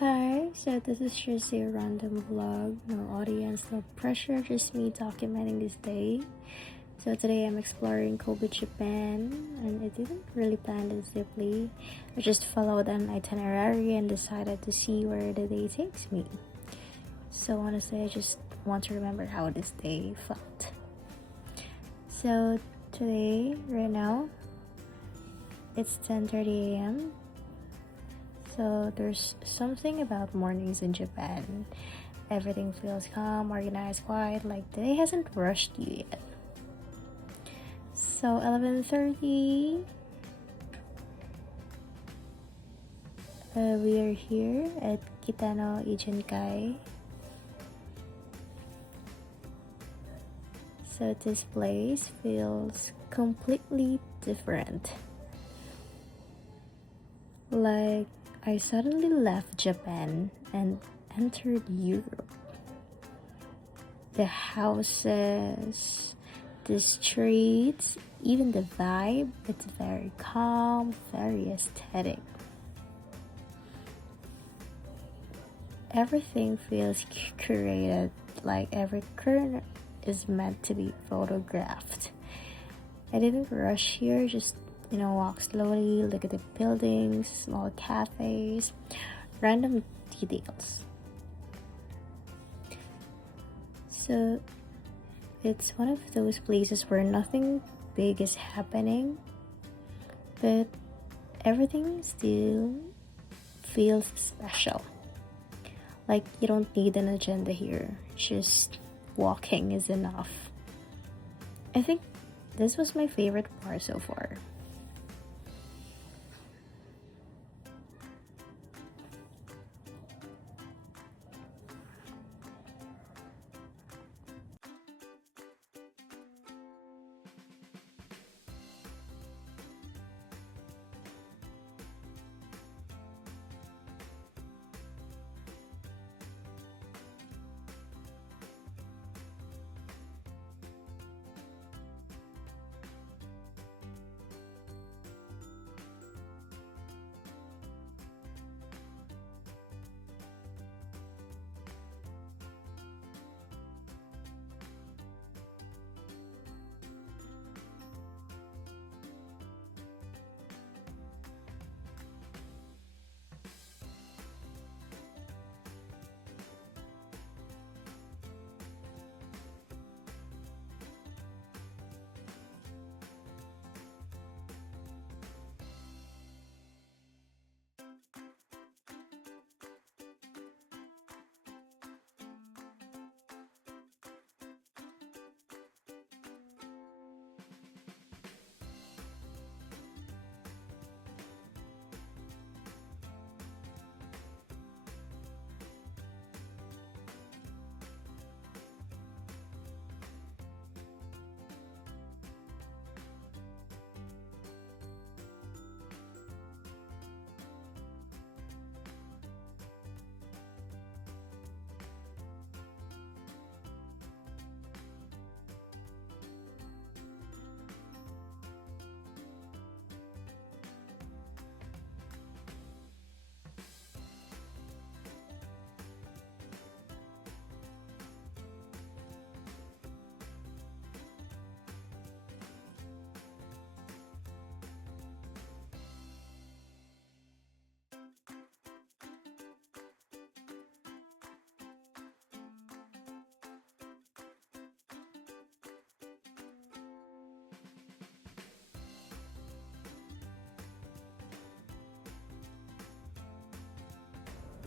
Hi, so this is just a random vlog, no audience, no pressure, just me documenting this day. So today I'm exploring Kobe, Japan, and I didn't really plan this deeply. I just followed an itinerary and decided to see where the day takes me. So honestly, I just want to remember how this day felt. So today, right now, it's 10:30 a.m. So there's something about mornings in Japan. Everything feels calm, organized, quiet, like the day hasn't rushed you yet. So 11:30, we are here at Kitano Ijinkai. So this place feels completely different. Like I suddenly left Japan and entered Europe. The houses, the streets, even the vibe, it's very calm, very aesthetic. Everything feels curated, like every corner is meant to be photographed. I didn't rush here, just walk slowly, look at the buildings, small cafes, random details. So it's one of those places where nothing big is happening, but everything still feels special. Like you don't need an agenda here, just walking is enough. I think this was my favorite part so far.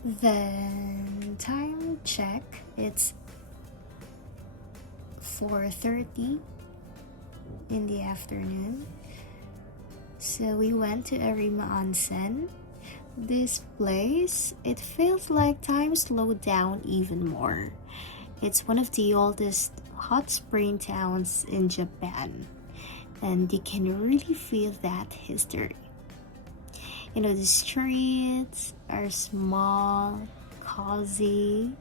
Then time check, it's 4:30 in the afternoon. So we went to Arima Onsen. This place, it feels like time slowed down even more. It's one of the oldest hot spring towns in Japan, and you can really feel that history. The streets are small, cozy,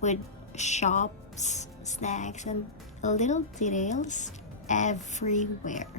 with shops, snacks, and little details everywhere.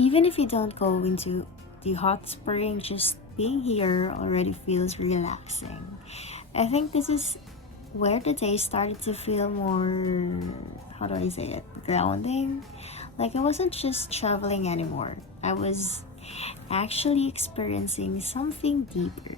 Even if you don't go into the hot spring, just being here already feels relaxing. I think this is where the day started to feel more, how do I say it, grounding. Like I wasn't just traveling anymore, I was actually experiencing something deeper.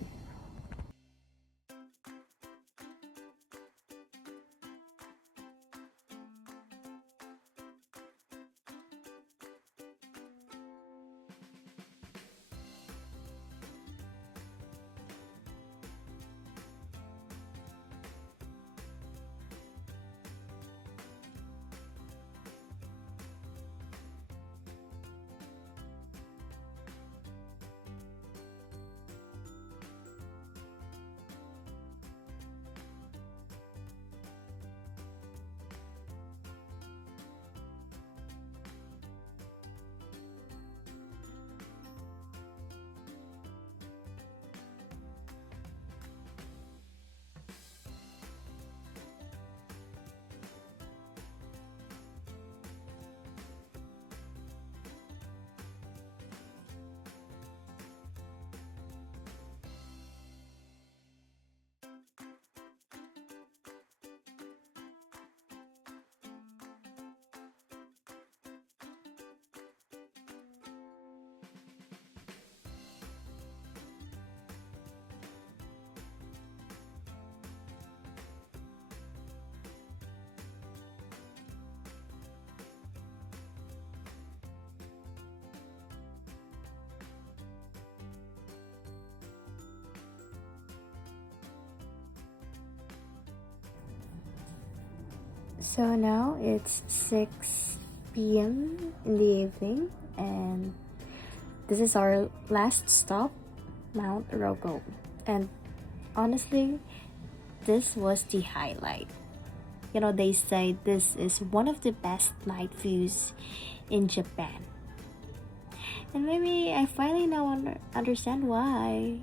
So now it's 6 p.m. in the evening, and this is our last stop, Mount Rogo. And honestly, this was the highlight. You know, they say this is one of the best night views in Japan. And maybe I finally now understand why.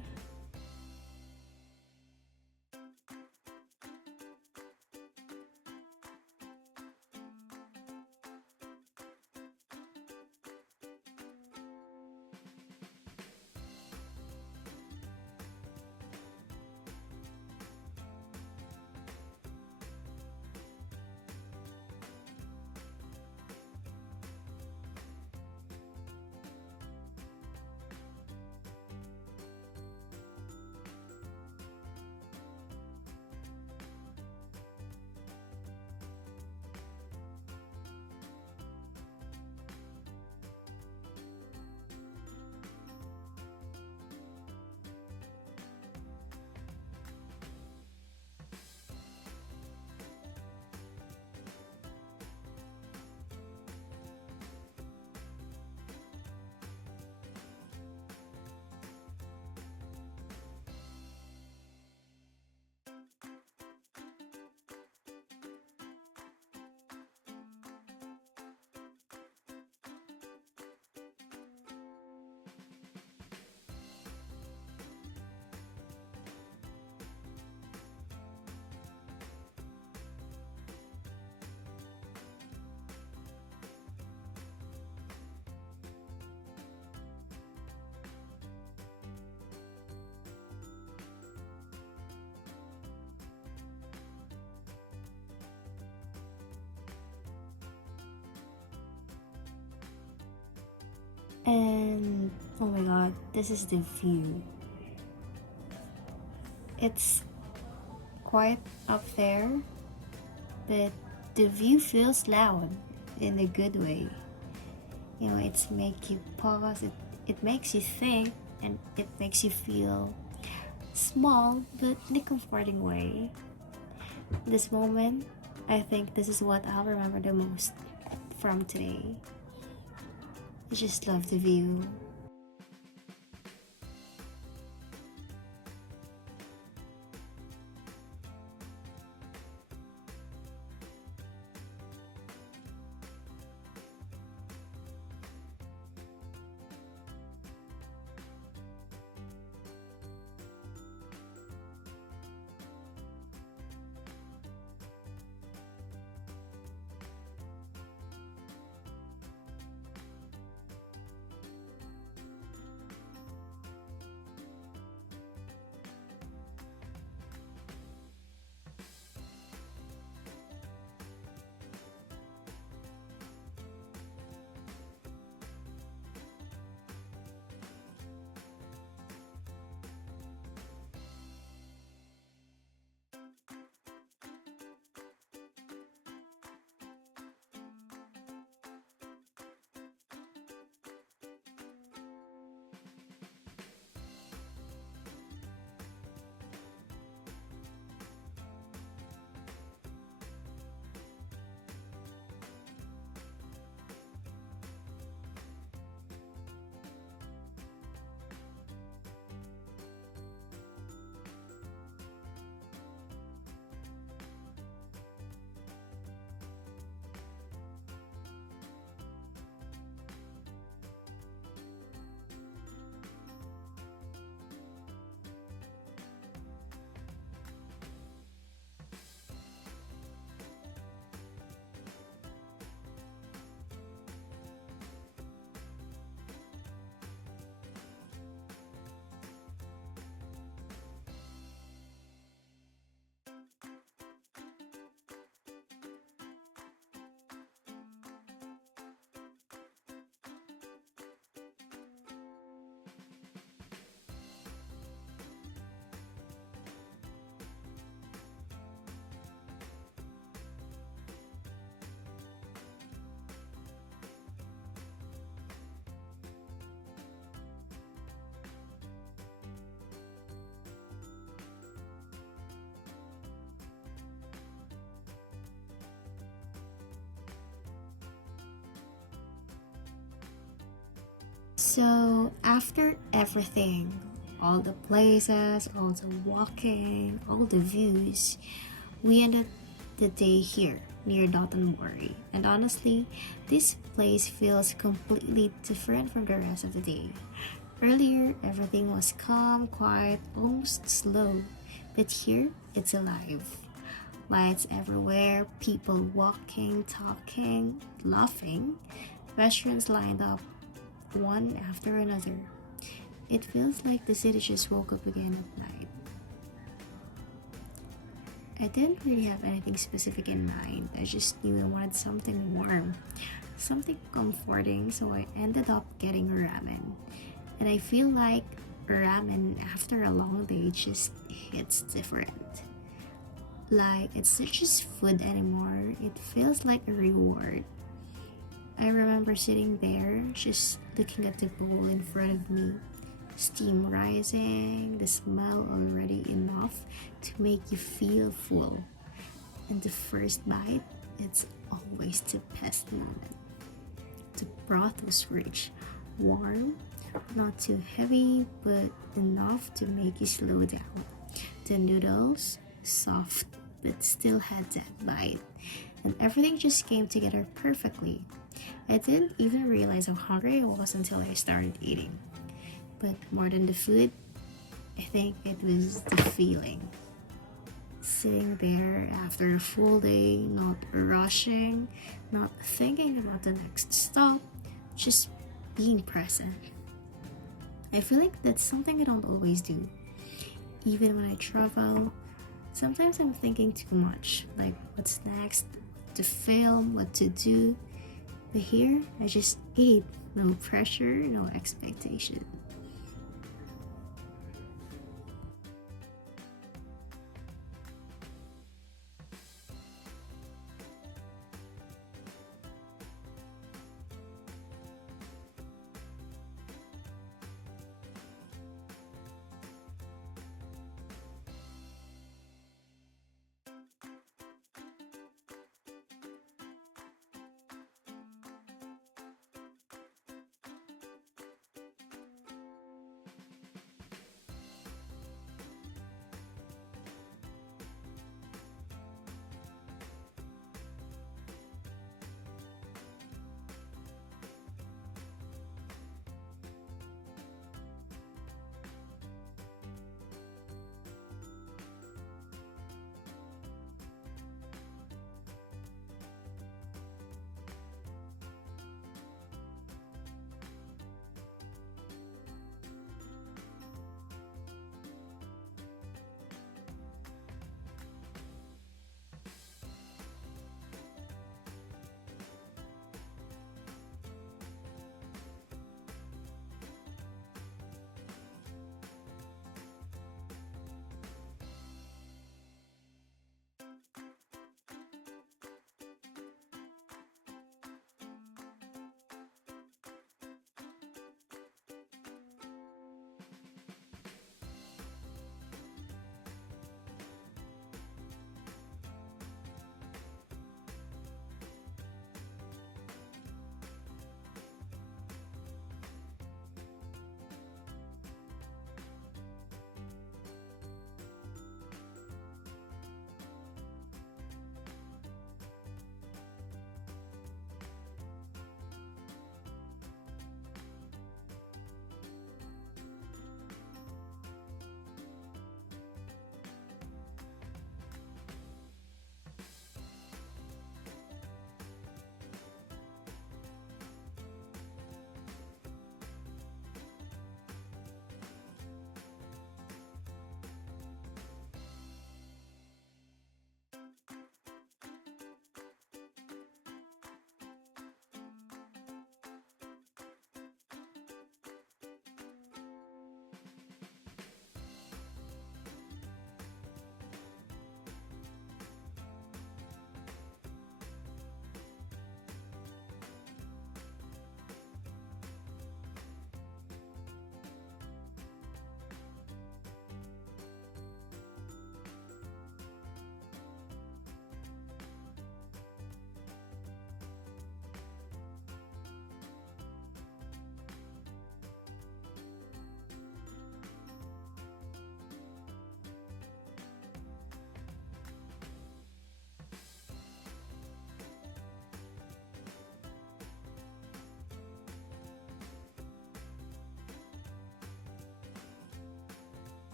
And oh my god, this is the view. It's quiet up there, but the view feels loud in a good way. You know, it's make you pause, it makes you think, and it makes you feel small but in a comforting way. This moment, I think this is what I'll remember the most from today. I just love the view. So after everything, all the places, all the walking, all the views, we ended the day here near Dotonbori. And honestly, this place feels completely different from the rest of the day. Earlier, everything was calm, quiet, almost slow. But here, it's alive. Lights everywhere, people walking, talking, laughing, restaurants lined up one after another. It feels like the city just woke up again at night. I didn't really have anything specific in mind. I just knew I wanted something warm, something comforting, so I ended up getting ramen. And I feel like ramen after a long day just hits different. Like it's not just food anymore, it feels like a reward. I remember sitting there, just looking at the bowl in front of me, steam rising, the smell already enough to make you feel full. And the first bite, it's always the best moment. The broth was rich, warm, not too heavy, but enough to make you slow down. The noodles, soft, but still had that bite. And everything just came together perfectly. I didn't even realize how hungry I was until I started eating. But more than the food, I think it was the feeling. Sitting there after a full day, not rushing, not thinking about the next stop, just being present. I feel like that's something I don't always do. Even when I travel, sometimes I'm thinking too much, like what's next, to film, what to do. But here, I just ate. No pressure, no expectation.